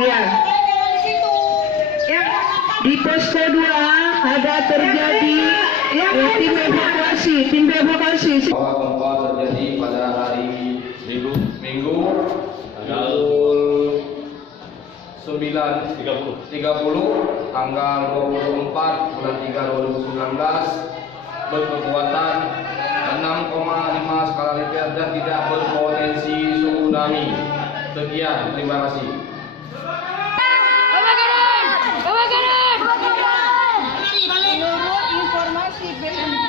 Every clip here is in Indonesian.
Ya. Di posko 2 ada terjadi tim evakuasi. Bahwa gempa terjadi pada hari Minggu tanggal 9.30 tanggal 24 bulan 3 2019 berkekuatan 6,5 skala Richter dan tidak berpotensi tsunami. Sekian, terima kasih. Menurut informasi BMKG.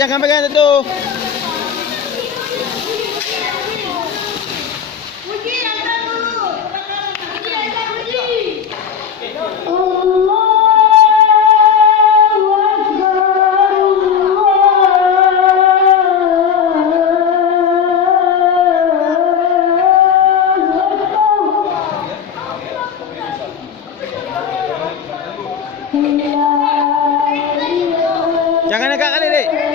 Jangan pegang itu. Jangan agak kali, Dek.